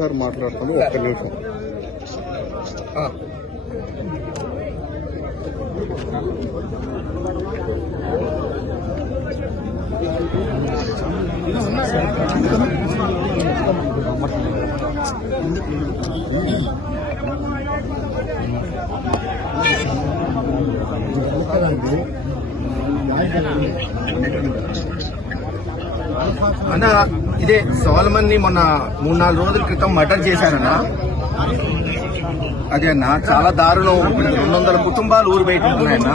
Sir మాట్లాడతాను, ఒక్క నిమిషం. అన్న, ఇదే సోలమన్ ని మొన్న 3-4 రోజుల క్రితం మర్డర్ చేశారన్నా. అదే అన్న, చాలా దారుణం. 200 కుటుంబాలు ఊరు బయట ఉంటున్నాయన్నా.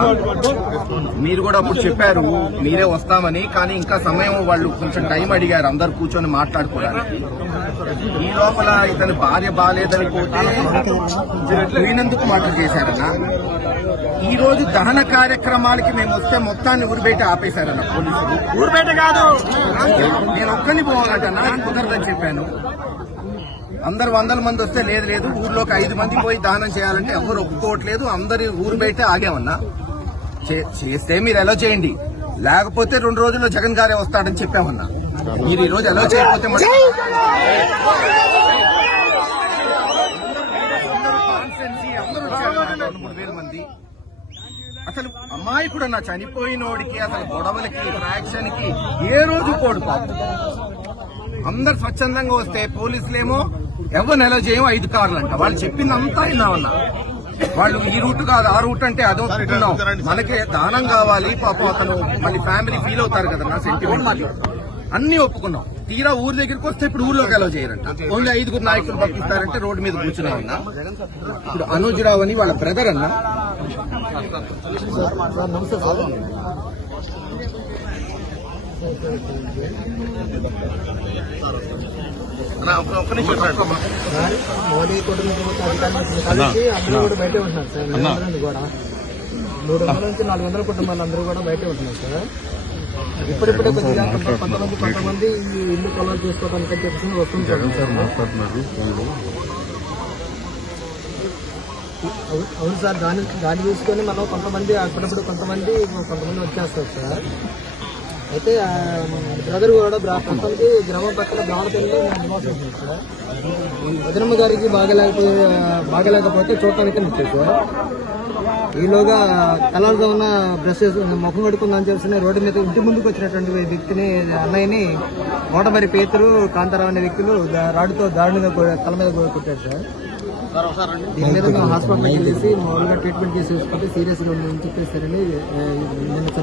మీరు కూడా అప్పుడు చెప్పారు మీరే వస్తామని, కానీ ఇంకా సమయం వాళ్ళు కొంచెం టైం అడిగారు అందరు కూర్చొని మాట్లాడుకోవడానికి. ఈ లోపల ఇతని భార్య బాలేదని పోతే పోయినందుకు మర్డర్ చేశారన్నా. ఈ రోజు దహన కార్యక్రమాలకి మేము వస్తే మొత్తాన్ని ఊరు బయట ఆపేశారన్న పోలీసులు. ఊరు బయట కాదు, నేను ఒక్కరిని పోవాలంటన్నా, కుదరదని చెప్పాను. అందరు 100 మంది వస్తే లేదు ఊర్లోకి 5 మంది పోయి దానం చేయాలంటే ఎవరు ఒప్పుకోవట్లేదు. అందరి ఊరు బయట ఆగామన్నా. చేస్తే మీరు ఎలా చేయండి, లేకపోతే 2 రోజుల్లో జగన్ గారే వస్తాడని చెప్పామన్నా. మీరు ఈ రోజు ఎలా చేయకపోతే మంది అసలు అమాయకుడన్నా, చనిపోయినోడికి అసలు గొడవలకి ఫ్రాక్షన్ కి ఏ రోజు పోడు పాపం. అందరు స్వచ్ఛందంగా వస్తే పోలీసులేమో ఎవరు నెల చేయం 5 కార్లు అంట. వాళ్ళు చెప్పిందంతా విన్నామన్నా. వాళ్ళు ఈ రూట్ కాదు ఆ రూట్ అంటే అదో అనుకున్నాం. మనకే దానం కావాలి పాపం, అతను మళ్ళీ ఫ్యామిలీ ఫీల్ అవుతారు కదన్నా, సెంటిమెంట్ అన్ని ఒప్పుకున్నాం. తీరా ఊరు దగ్గరికి వస్తే ఇప్పుడు ఊర్లోకి ఎలా చేయరంట. ఓన్లీ 5 నాయకులు పంపిస్తారంటే రోడ్డు మీద కూర్చున్నామన్నా. ఇప్పుడు అనుజ్ రావు అని వాళ్ళ బ్రదర్ అన్నా. మోడీ కుటుంబ కలిసి అందరూ కూడా బయటే ఉంటున్నారు సార్. కూడా 300 నుంచి 400 కుటుంబాలు అందరూ కూడా బయటే ఉంటున్నారు సార్. ఇప్పుడిప్పుడే కొద్దిగా కొంతమంది ఈ ఇల్లు కొలలు చేసుకోవడానికి అని చెప్పి వస్తుంటారు సార్. అవును సార్, దాన్ని చూసుకొని మనం కొంతమంది అప్పుడప్పుడు కొంతమంది వచ్చేస్తారు సార్. అయితే బ్రదర్ కూడా ప్రస్తుతానికి గ్రామం పక్కన బ్రాహ్మణపల్లిలో నివాసం ఉంటుంది సార్. వదనమ్మ గారికి బాగలేకపోతే చూడటానికి వచ్చారు సార్. ఈలోగా కలర్గా ఉన్న బ్రష్ ముఖం కడుకుందని తెలిసిన రోడ్డు మీద ఇంటి ముందుకు వచ్చినటువంటి వ్యక్తిని, అన్నయ్యని మోటమరి పేతురు కాంతారావు అనే వ్యక్తులు రాడుతో దారుణంగా తల మీద కొట్టారు సార్. దీని మీద మేము హాస్పిటల్కి వెళ్ళేసి మామూలుగా ట్రీట్మెంట్ చేసి చూసుకుంటే సీరియస్గా ఉందని చెప్పేసారని నిన్న